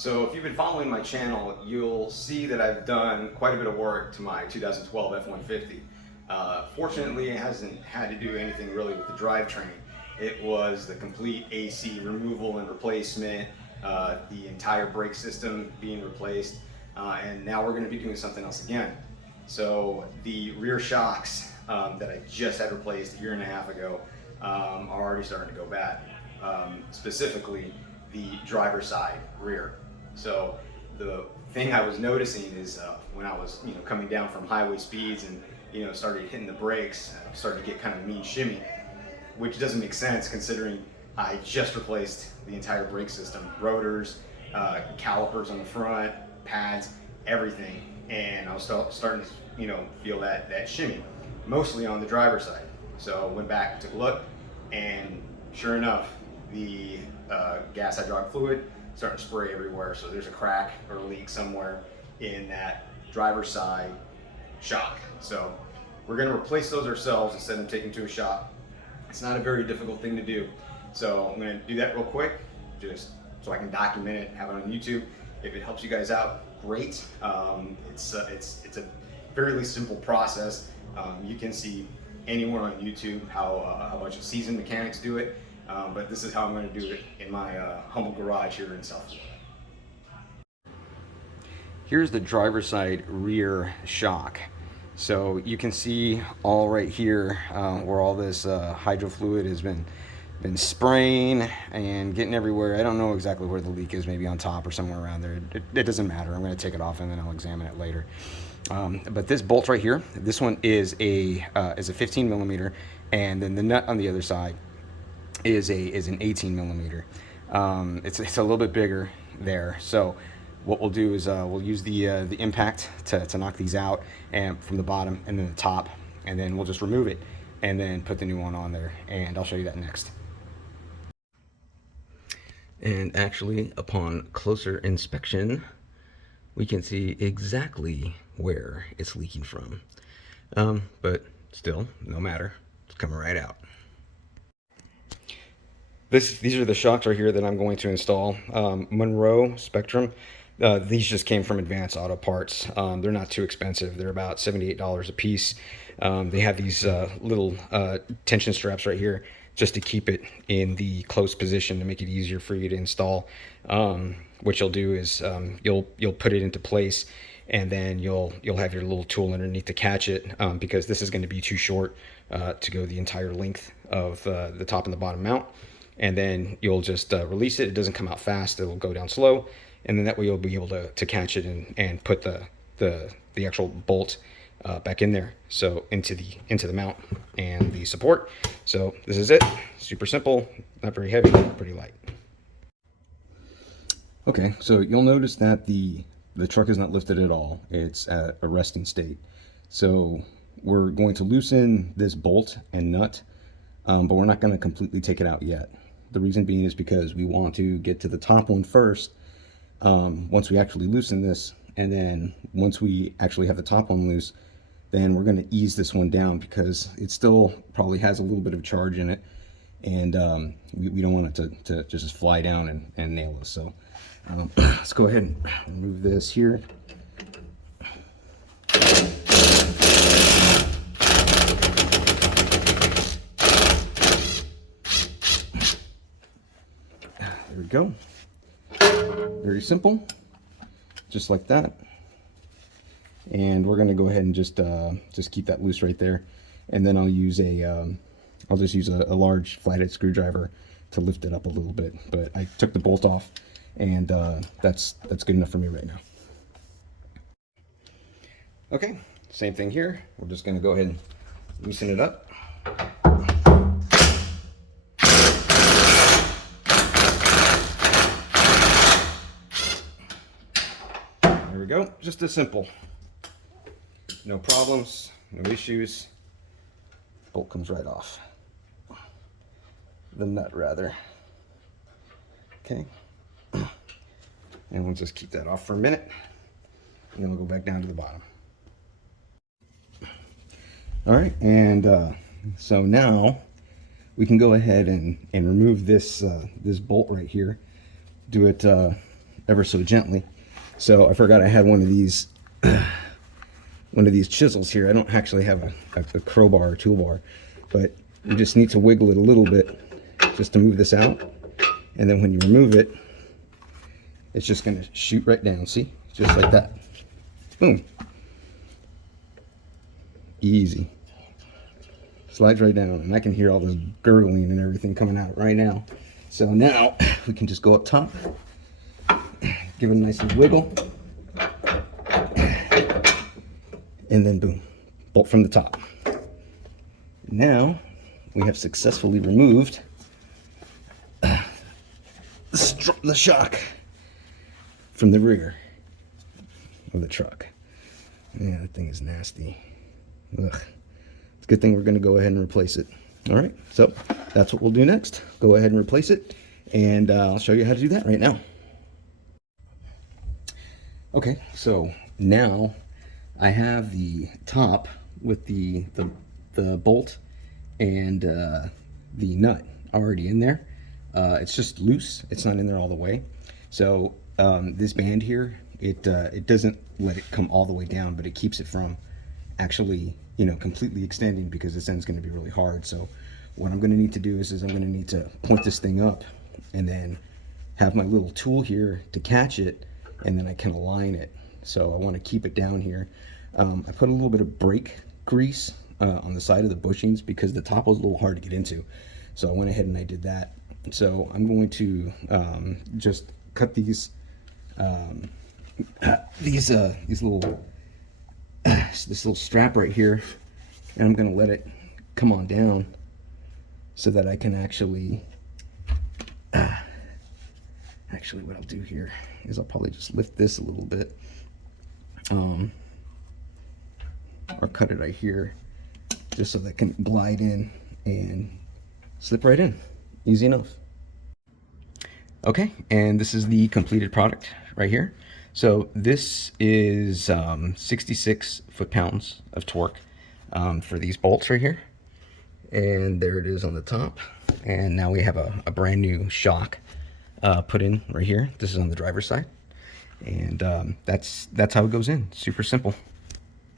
So if you've been following my channel, you'll see that I've done quite a bit of work to my 2012 F-150. Fortunately, it hasn't had to do anything really with the drivetrain. It was the complete AC removal and replacement, the entire brake system being replaced, and now we're going to be doing something else again. So the rear shocks that I just had replaced a year and a half ago are already starting to go bad. Specifically, the driver's side rear. So the thing I was noticing is when I was coming down from highway speeds and started hitting the brakes, I started to get kind of a mean shimmy, which doesn't make sense considering I just replaced the entire brake system, rotors, calipers on the front, pads, everything, and I was starting to feel that shimmy, mostly on the driver's side. So I went back, took a look, and sure enough, the gas hydraulic fluid starting to spray everywhere. So there's a crack or a leak somewhere in that driver's side shock. So we're going to replace those ourselves instead of taking to a shop. It's not a very difficult thing to do. So I'm going to do that real quick, just so I can document it, have it on YouTube. If it helps you guys out, great. It's a fairly simple process. You can see anywhere on YouTube how a bunch of seasoned mechanics do it. But this is how I'm going to do it in my humble garage here in South Florida. Here's the driver's side rear shock. So you can see all right here where all this hydro fluid has been spraying and getting everywhere. I don't know exactly where the leak is, maybe on top or somewhere around there. It doesn't matter. I'm going to take it off and then I'll examine it later. But this bolt right here, this one is a 15 millimeter, and then the nut on the other side is an 18 millimeter. It's a little bit bigger there. So what we'll do is we'll use the impact to knock these out, and from the bottom and then the top, and then we'll just remove it and then put the new one on there, and I'll show you that next. And actually, upon closer inspection, we can see exactly where it's leaking from. But still, no matter, it's coming right out. These are the shocks right here that I'm going to install. Monroe Spectrum. These just came from Advanced Auto Parts. They're not too expensive. They're about $78 a piece. They have these little tension straps right here just to keep it in the close position to make it easier for you to install. What you'll do is you'll put it into place, and then you'll have your little tool underneath to catch it, because this is going to be too short to go the entire length of the top and the bottom mount. And then you'll just release it. It doesn't come out fast. It'll go down slow, and then that way you'll be able to catch it and put the actual bolt back in there, so into the mount and the support. So this is it. Super simple, not very heavy, pretty light. Okay, so you'll notice that the truck is not lifted at all. It's at a resting state. So we're going to loosen this bolt and nut, but we're not going to completely take it out yet. The reason being is because we want to get to the top one first, once we actually loosen this, and then once we actually have the top one loose, then we're going to ease this one down, because it still probably has a little bit of charge in it, and we don't want it to just fly down and nail us. So let's go ahead and remove this here. There we go. Very simple, just like that. And we're going to go ahead and just keep that loose right there. And then I'll just use a large flathead screwdriver to lift it up a little bit. But I took the bolt off, and that's good enough for me right now. Okay, same thing here. We're just going to go ahead and loosen it up. There we go, just as simple. No problems, no issues. Bolt comes right off. The nut, rather. Okay. And we'll just keep that off for a minute, and then we'll go back down to the bottom. All right, and so now we can go ahead and remove this this bolt right here. Do it ever so gently. So I forgot I had one of these chisels here. I don't actually have a crowbar or toolbar, but you just need to wiggle it a little bit just to move this out. And then when you remove it, it's just going to shoot right down. See? Just like that. Boom. Easy. Slides right down. And I can hear all this gurgling and everything coming out right now. So now we can just go up top, give it a nice little wiggle, and then boom, bolt from the top. Now we have successfully removed the shock from the rear of the truck. Yeah, that thing is nasty. Ugh. It's a good thing we're going to go ahead and replace it. All right, so that's what we'll do next. Go ahead and replace it, and I'll show you how to do that right now. Okay, so now I have the top with the bolt and the nut already in there. It's just loose. It's not in there all the way. So this band here, it doesn't let it come all the way down, but it keeps it from actually, you know, completely extending, because this end's going to be really hard. So what I'm going to need to do is I'm going to need to point this thing up and then have my little tool here to catch it, and then I can align it. So I want to keep it down here. I put a little bit of brake grease on the side of the bushings because the top was a little hard to get into. So I went ahead and I did that. So I'm going to just cut these little this little strap right here, and I'm going to let it come on down so that I can actually what I'll do here is I'll probably just lift this a little bit, or cut it right here, just so that it can glide in and slip right in. Easy enough. Okay, and this is the completed product right here. So this is 66 foot-pounds of torque for these bolts right here. And there it is on the top. And now we have a brand new shock put in right here. This is on the driver's side. And that's how it goes in. Super simple.